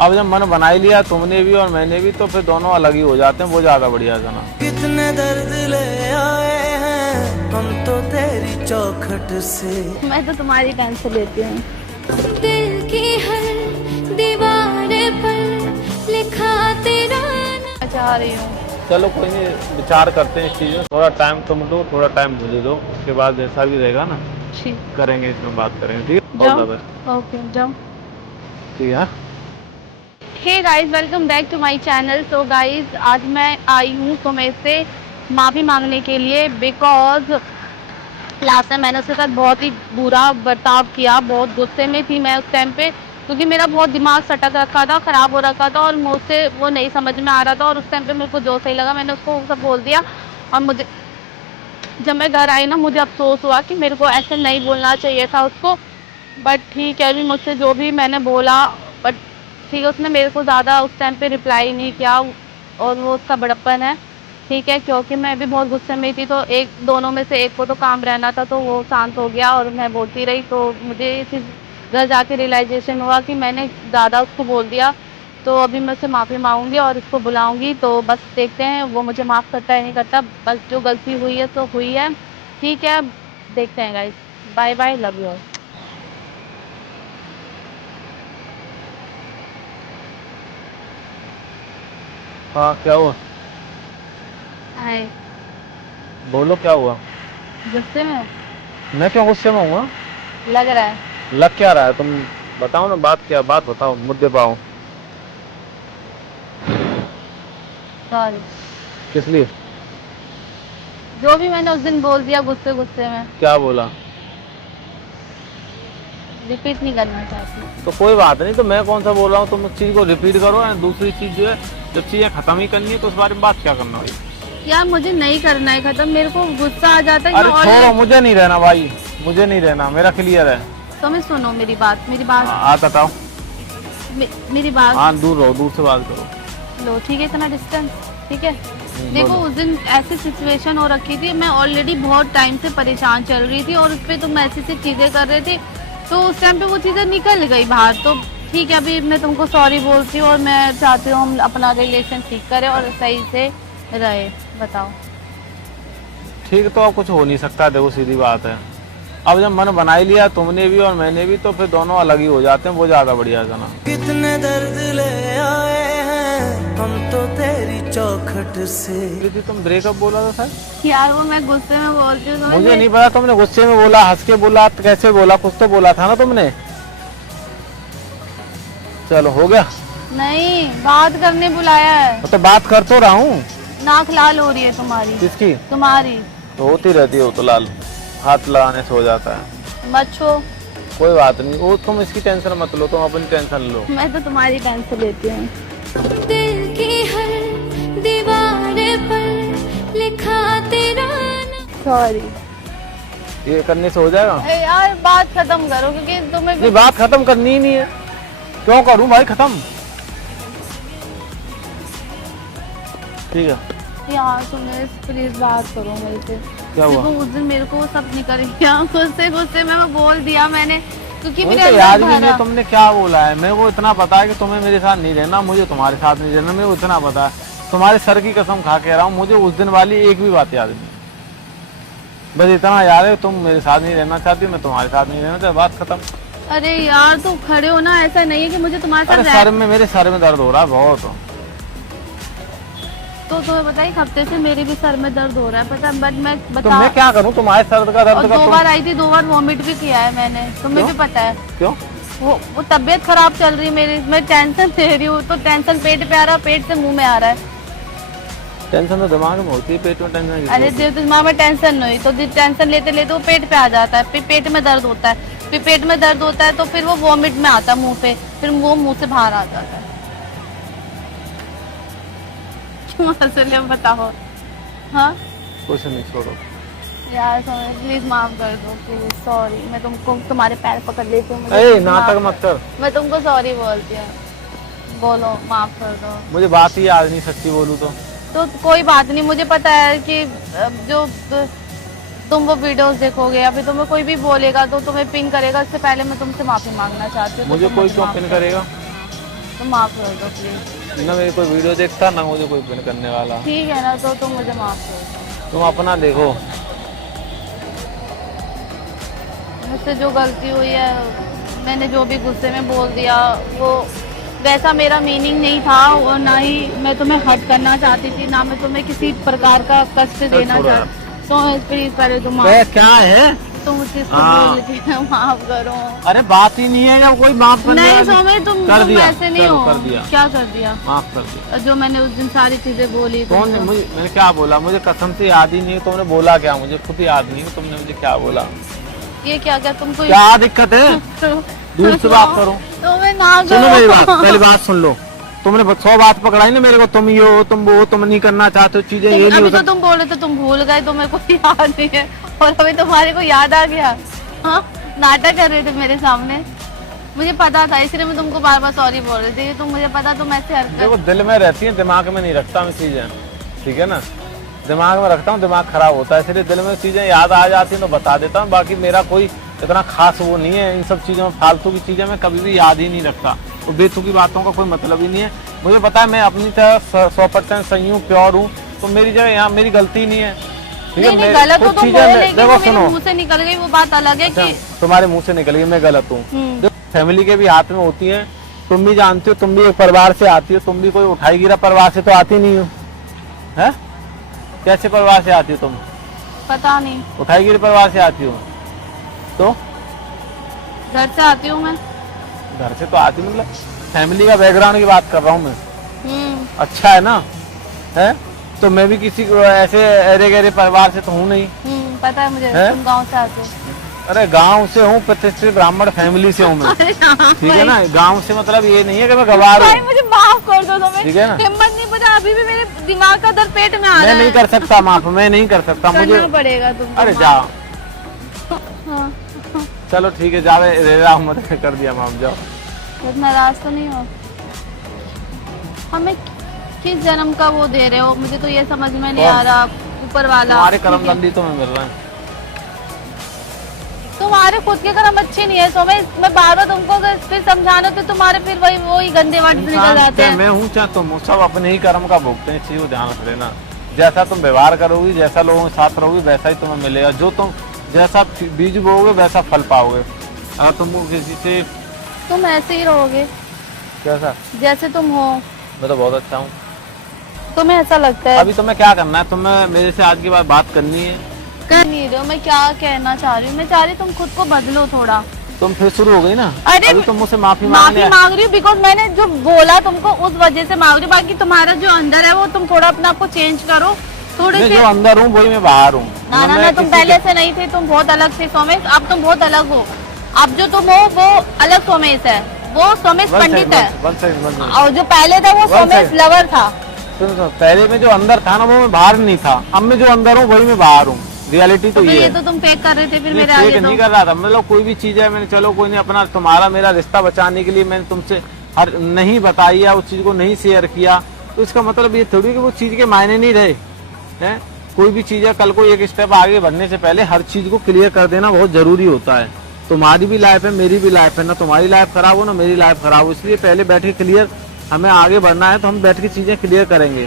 अब जब मन बना ही लिया तुमने भी और मैंने भी, तो फिर दोनों अलग ही हो जाते हैं, वो ज्यादा बढ़िया है ना। कितने दर्द ले आए हैं हम तो तेरी चौखट से। मैं तो तुम्हारी टेंशन लेती हूँ। दिल की हर दीवार पर लिखा तेरा मैं चाह रही हूँ। चलो कोई नहीं, विचार करते हैं इस चीज में, थोड़ा टाइम तुम दो, थोड़ा टाइम मुझे दो, उसके बाद जैसा भी रहेगा ना ठीक, करेंगे, इसमें बात करेंगे। ठीक है, जाओ। All the best. ओके, जाओ। ठीक है। Hey guys, welcome back to my channel. तो गाइस, आज मैं आई हूँ तुम्हें से माफ़ी मांगने के लिए, बिकॉज लास्ट टाइम मैंने उसके साथ बहुत ही बुरा बर्ताव किया। बहुत गुस्से में थी मैं उस टाइम पे, क्योंकि मेरा बहुत दिमाग सटक रखा था, ख़राब हो रखा था और मुझसे वो नहीं समझ में आ रहा था। और उस टाइम पे मेरे को जो सही लगा मैंने उसको सब बोल दिया। और मुझे जब मैं घर आई ना, मुझे अफसोस हुआ कि मेरे को ऐसे नहीं बोलना चाहिए था उसको। बट ठीक है, अभी मुझसे जो भी मैंने बोला, बट ठीक है, उसने मेरे को ज़्यादा उस टाइम पे रिप्लाई नहीं किया और वो उसका बड़प्पन है। ठीक है, क्योंकि मैं भी बहुत गुस्से में थी, तो एक दोनों में से एक को तो काम रहना था, तो वो शांत हो गया और मैं बोलती रही। तो मुझे ये चीज़ घर जाके रियलाइजेशन हुआ कि मैंने ज़्यादा उसको बोल दिया। तो अभी मैं उससे माफ़ी मांगूंगी और उसको बुलाऊंगी, तो बस देखते हैं वो मुझे माफ़ करता है नहीं करता। बस जो गलती हुई है तो हुई है। ठीक है, देखते हैं guys. Bye bye, love you all. हाँ, क्या हुआ? हाय। बोलो क्या हुआ? गुस्से में मैं क्यों गुस्से में हूँ? लग रहा है। लग क्या रहा है? तुम बताओ ना, बात क्या, बात बताओ, मुद्दे पाओ। सॉरी, किस लिए? जो भी मैंने उस दिन बोल दिया गुस्से गुस्से में, क्या बोला? रिपीट नहीं करना चाहती। तो कोई बात नहीं, तो मैं कौन सा बोल रहा हूँ, तुम उस चीज को रिपीट करो। और दूसरी चीज जो है, जब चीजें खत्म ही करनी है तो उस बारे में बात क्या करना भाई? यार मुझे नहीं करना है खत्म, मेरे को गुस्सा आ जाता है। अरे छोड़ो, मुझे नहीं रहना भाई, मुझे नहीं रहना, मेरा क्लियर है। तुम्हें सुनो मेरी बात, मेरी बात। हाँ बताओ। मेरी बात। हाँ, दूर रहो, दूर से बात करो। लो, ठीक है, इतना डिस्टेंस ठीक है। देखो, उस दिन ऐसी सिचुएशन हो रखी थी, मैं ऑलरेडी बहुत टाइम से परेशान चल रही थी और उस पर तुम ऐसी सी चीज़ें कर रहे थे, तो उस टाइम पे वो चीज़ें निकल गई बाहर। तो ठीक है, अभी मैं तुमको सॉरी बोलती हूँ और मैं चाहती हूँ हम अपना रिलेशन ठीक करें और सही से रहे। बताओ। ठीक है, तो अब कुछ हो नहीं सकता, देखो सीधी बात है। अब जब मन बना ही लिया तुमने भी और मैंने भी, तो फिर दोनों अलग ही हो जाते हैं, वो ज्यादा बढ़िया है ना। कितने दर्द ले आए हैं हम तो तेरी चौखट से। दीदी तुम ब्रेकअप बोला था सर? यार वो मैं गुस्से में बोलती हूँ, मुझे नहीं पता, तुमने गुस्से में बोला, हंस के बोला, कैसे बोला, कुछ तो बोला था ना तुमने। चलो हो गया। नहीं, बात करने बुलाया है। तो बात कर तो रहा हूँ। नाक लाल हो रही है तुम्हारी। किसकी? तुम्हारी। तो होती रहती हो तो लाल, हाथ लगाने से हो जाता है। मत छो। कोई बात नहीं, वो तुम इसकी टेंशन मत लो, तुम अपनी टेंशन लो। मैं तो तुम्हारी टेंशन लेती हूँ। दिल की हर दीवार पर लिखा तेरा सॉरी। ये करने से हो जाएगा? यार बात खत्म करो, क्योंकि तुम्हें नहीं, बात खत्म करनी ही नहीं है। क्यों करूं भाई खत्म? ठीक है यार तुम्हें प्लीज बात करो मेरे से। क्या हुआ? देखो, उस दिन मेरे को वो सब निकल गया, गुस्से गुस्से में मैं बोल दिया मैंने, क्योंकि मेरे मुझे अंदर याद भी नहीं भरा। तुमने क्या बोला है। मेरे को इतना पता है कि तुम्हें मेरे साथ नहीं रहना, मुझे तुम्हारे साथ नहीं रहना, मेरे को इतना पता है। तुम्हारे सर की कसम खा के रहा हूँ, मुझे उस दिन वाली एक भी बात याद नहीं। बस इतना याद है, तुम मेरे साथ नहीं रहना चाहती, मैं तुम्हारे साथ नहीं रहना चाहती, बात खत्म। अरे यार तुम खड़े हो ना, ऐसा नहीं है कि मुझे तुम्हारे साथ मेरे सर में दर्द हो रहा है बहुत। तो तुम्हें पता है, एक हफ्ते से मेरे भी सर में दर्द हो रहा है, पता। बट मैं तो मैं क्या करूं, तुम्हारे सर का दर्द और का 2 बार आई थी, 2 बार वॉमिट भी किया है मैंने, तुम्हें भी पता है। क्यों? वो तबीयत खराब चल रही मेरी, मैं टेंशन ले रही हूँ, तो टेंशन पेट पे आ रहा है, पेट से मुंह में आ रहा है। टेंशन तो दिमाग में होती है, पेट में टेंशन किस अरे होती है? दिमाग में टेंशन नहीं, तो टेंशन लेते लेते वो पेट पे आ जाता है, फिर पेट में दर्द होता है, फिर पेट में दर्द होता है तो फिर वो वॉमिट में आता है मुंह पे, फिर वो मुंह से बाहर आ जाता है। क्यों हंस रहे हो, बताओ। हाँ कुछ नहीं, छोड़ो यार, प्लीज माफ कर दो, प्लीज। सॉरी, मैं तुमको तुम्हारे पैर पकड़ लेती हूँ। नाटक मत कर। मैं तुमको सॉरी बोलती हूँ, बोलो माफ कर दो। मुझे बात ही याद नहीं, सच्ची बोलूं तो कोई बात नहीं, मुझे पता है कि जो तुम वो वीडियोस देखोगे, अभी तुम्हें कोई भी बोलेगा तो तुम्हें पिन करेगा, इससे पहले मैं तुमसे माफी मांगना चाहती हूँ। मुझे कोई क्यों पिन करेगा? तो माफ कर दो प्लीज। ना मेरी कोई वीडियो देखता ना मुझे कोई पिन करने वाला। ठीक है ना, तो तुम मुझे माफ कर दो। तुम अपना देखो, मुझसे जो गलती हुई है, मैंने जो भी गुस्से में बोल दिया वो वैसा मेरा मीनिंग नहीं था, और ना ही मैं तुम्हें हर्ट करना चाहती थी, ना मैं तुम्हें किसी प्रकार का कष्ट देना छोड़ो चाहती। तो प्लीज पहले तुम क्या है, तुम मुझसे हाँ। बोल के माफ करो। अरे बात ही नहीं है जब कोई माफ करने नहीं वाली। सोमे, तुम ऐसे नहीं चलो, हो। कर दिया, क्या कर दिया? माफ कर दिया। जो मैंने उस दिन सारी चीजें बोली कौन तुमको। मुझे, मैंने क्या बोला? मुझे कसम से याद ही नहीं है तुमने बोला क्या, मुझे खुद याद नहीं है तुमने मुझे क्या बोला। ये क्या क्या तुमको क्या दिक्कत है? दूर से बात करो। तो मैं ना सुनो मेरी बात, पहली बात सुन लो। तुमने 100 बात पकड़ाई ना मेरे को, तुम ये हो, तुम वो हो, तुम नहीं करना चाहते हो चीजें, ये नहीं अभी हो तो सकता। तुम बोल रहे थे, तुम भूल गए, तो मेरे को याद नहीं है, और अभी तुम्हारे को याद आ गया। हाँ, नाटक कर रहे थे मेरे सामने, मुझे पता था, इसलिए मैं तुमको बार बार सॉरी बोल रही थी। तुम मुझे पता, तुम ऐसे देखो हरकत। दिल में रहती है, दिमाग में नहीं रखता मैं चीजें, ठीक है ना। दिमाग में रखता हूँ, दिमाग खराब होता है, इसलिए दिल में चीजें याद आ जाती हैं तो बता देता हूँ। बाकी मेरा कोई इतना खास वो नहीं है इन सब चीजों में, फालतू की चीजें मैं कभी भी याद ही नहीं रखता, और बेतुकी बातों का कोई मतलब ही नहीं है। मुझे पता है मैं अपनी तरह 100% सही हूँ, प्योर हूँ, तो मेरी जगह यहाँ मेरी गलती नहीं है, ठीक है। नहीं, गलत तो कुछ तुम चीजें बोले, लेकिन देखो वो मेरे सुनो, मुंह से निकल गई, वो बात अलग है कि तुम्हारे मुंह से निकल गई मैं गलत हूँ। हम्म। फैमिली के भी हाथ में होती है, तुम भी जानती हो, तुम भी एक परिवार से आती हो, तुम भी कोई उठाई गिरा परिवार से तो आती नहीं हो, है? कैसे परिवार से आती हो तुम? पता नहीं, उठाई गिरी परिवार से आती हो तो? घर से आती हूँ मैं। घर से तो आती, मतलब फैमिली का बैकग्राउंड की बात कर रहा हूँ मैं। अच्छा है ना, है? तो मैं भी किसी को ऐसे अरे गहरे परिवार से तो हूँ नहीं। पता है मुझे, है? तुम गांव से आते हो। अरे गांव से हूँ, प्रतिष्ठित ब्राह्मण फैमिली से हूँ मैं, ठीक है ना। गांव से मतलब ये नहीं है कि मैं गवार भाई हूँ, मुझे माफ कर दो, तुम्हें ठीक है ना? हिम्मत नहीं, मुझे अभी भी मेरे दिमाग का दर्द पेट में आ रहा मैं है। नहीं कर सकता माफ, मैं नहीं कर सकता, मुझे करना पड़ेगा तुमको। अरे माफ। जाओ, हाँ। चलो ठीक है, जावे रे राम मत कर दिया माफ, जाओ। बस नाराज तो नहीं हो? हमें किस जन्म का वो दे रहे हो, मुझे तो ये समझ में नहीं आ रहा। ऊपर वाला तुम्हारे कर्मबंदी तुम्हें मिल रहा है, तुम्हारे खुद के कर्म अच्छे नहीं है, तो मैं बार बार तुमको अगर फिर समझाना तो तुम्हारे फिर वही गंदे वर्ड निकल इंसान जाते चाहे हैं। मैं हूँ चाहे तुम हो, सब अपने ही कर्म का भोगते हैं, इस चीज को ध्यान रख लेना। जैसा तुम व्यवहार करोगी, जैसा लोगों के साथ रहोगी, वैसा ही तुम्हें मिलेगा। जो तुम जैसा बीज बोओगे वैसा फल पाओगे। अगर तुम किसी से तुम ऐसे ही रहोगे कैसा, जैसे तुम हो, मैं तो बहुत अच्छा हूँ। तुम्हें ऐसा लगता है। अभी तुम्हें क्या करना है, तुम्हें मेरे से आज के बाद बात करनी है? कर नहीं रहे हो, मैं क्या कहना चाह रही हूँ, मैं चाह रही हूँ तुम खुद को बदलो थोड़ा। तुम फिर शुरू हो गई ना। अरे अभी तुम मुझसे माफी मांग रही हूँ, बिकॉज मैंने जो बोला तुमको उस वजह से मांग रही हूँ। बाकी तुम्हारा जो अंदर है वो तुम थोड़ा अपने आप को चेंज करो, थोड़े मैं से। जो अंदर हूँ वही मैं बाहर हूँ। ना तुम पहले से नहीं थे, तुम बहुत अलग थे सोमेश, अब तुम बहुत अलग हो। अब जो तुम हो वो अलग सोमेश है, वो सोमेश पंडित है, और जो पहले था वो सोमेश लवर था। पहले में जो अंदर था ना वो मैं बाहर नहीं था, अब मैं जो अंदर हूँ वही मैं बाहर हूँ। रियलिटी तो ये है। तो तुम फेक कर रहे थे फिर मेरे फेक आगे। नहीं कर रहा था, मतलब कोई भी चीज है मैंने, चलो कोई नहीं, अपना तुम्हारा मेरा रिश्ता बचाने के लिए मैंने तुमसे हर नहीं बताई या उस चीज को नहीं शेयर किया, तो इसका मतलब ये थोड़ी कि वो चीज के मायने नहीं रहे हैं। कोई भी चीज है, कल को एक स्टेप आगे बढ़ने से पहले हर चीज को क्लियर कर देना बहुत जरूरी होता है। तुम्हारी भी लाइफ है, मेरी भी लाइफ है, ना तुम्हारी लाइफ खराब हो ना मेरी लाइफ खराब हो, इसलिए पहले बैठ के क्लियर, हमें आगे बढ़ना है तो हम बैठ के चीजें क्लियर करेंगे,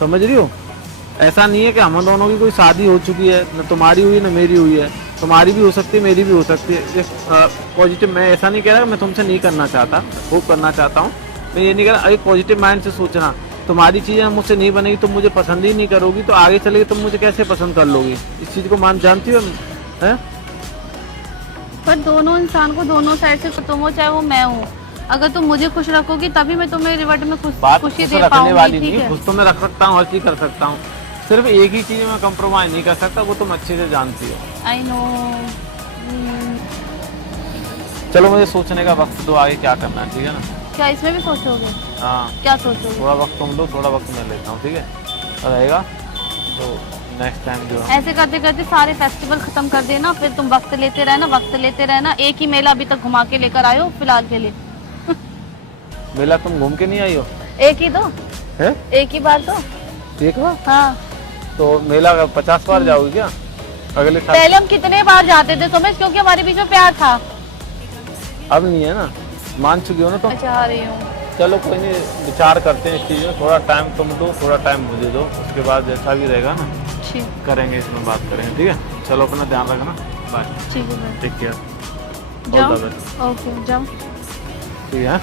समझ रही हो। ऐसा नहीं है कि हम दोनों की कोई शादी हो चुकी है, न तुम्हारी हुई न मेरी हुई है, तुम्हारी भी हो सकती है मेरी भी हो सकती है। पॉजिटिव, मैं ऐसा नहीं कह रहा मैं तुमसे नहीं करना चाहता, वो करना चाहता हूँ, मैं ये नहीं कह रहा। एक पॉजिटिव माइंड से सोचना, तुम्हारी चीजें मुझसे नहीं बनेगी, तुम मुझे पसंद ही नहीं करोगी, तो आगे चलेगी तुम मुझे कैसे पसंद कर लोगी, इस चीज को मान जानती हो है? पर दोनों इंसान को दोनों साइड से, तुम हो चाहे वो मैं हूँ, अगर तुम मुझे खुश रखोगी तभी मैं तुम्हें रिवर्ट में खुशी दे रखने वाली पाऊंगी। नहीं, खुश तो मैं रख सकता हूँ, हर चीज कर सकता हूँ, सिर्फ एक ही चीज में कम्प्रोमाइज नहीं कर सकता, वो तुम अच्छे से जानती हो। I know. चलो मुझे सोचने का वक्त दो, आगे क्या करना है, ठीक है ना? क्या इसमें भी सोचोगे? हाँ, क्या सोचोगे? थोड़ा वक्त तुम दो, थोड़ा वक्त मैं लेता हूँ, ठीक है रहेगा। तो नेक्स्ट टाइम जो है ऐसे करते करते सारे फेस्टिवल खत्म कर देना, फिर तुम वक्त लेते रहना। एक ही मेला अभी तक घुमा के लेकर आए हो फिलहाल के लिए। मेला तुम घूम के नहीं आई हो? एक ही तो है, एक ही बार तो। एक बार? हाँ, तो मेला 50 बार जाओगी क्या अगले साल? पहले हम कितने बार जाते थे सोमेश, क्योंकि हमारे बीच में प्यार था। अब नहीं है ना, मान चुकी हो ना तुम। मैं चाह रही हूँ चलो कोई नहीं, विचार करते हैं इस चीज़ में, थोड़ा टाइम तुम दो, थोड़ा टाइम मुझे दो, उसके बाद जैसा भी रहेगा ना ठीक करेंगे, इसमें बात करेंगे, ठीक है। चलो अपना ध्यान रखना, बाय, ठीक है भाई, टेक केयर, जाओ। ऑल द बेस्ट, ओके जाओ। ठीक है।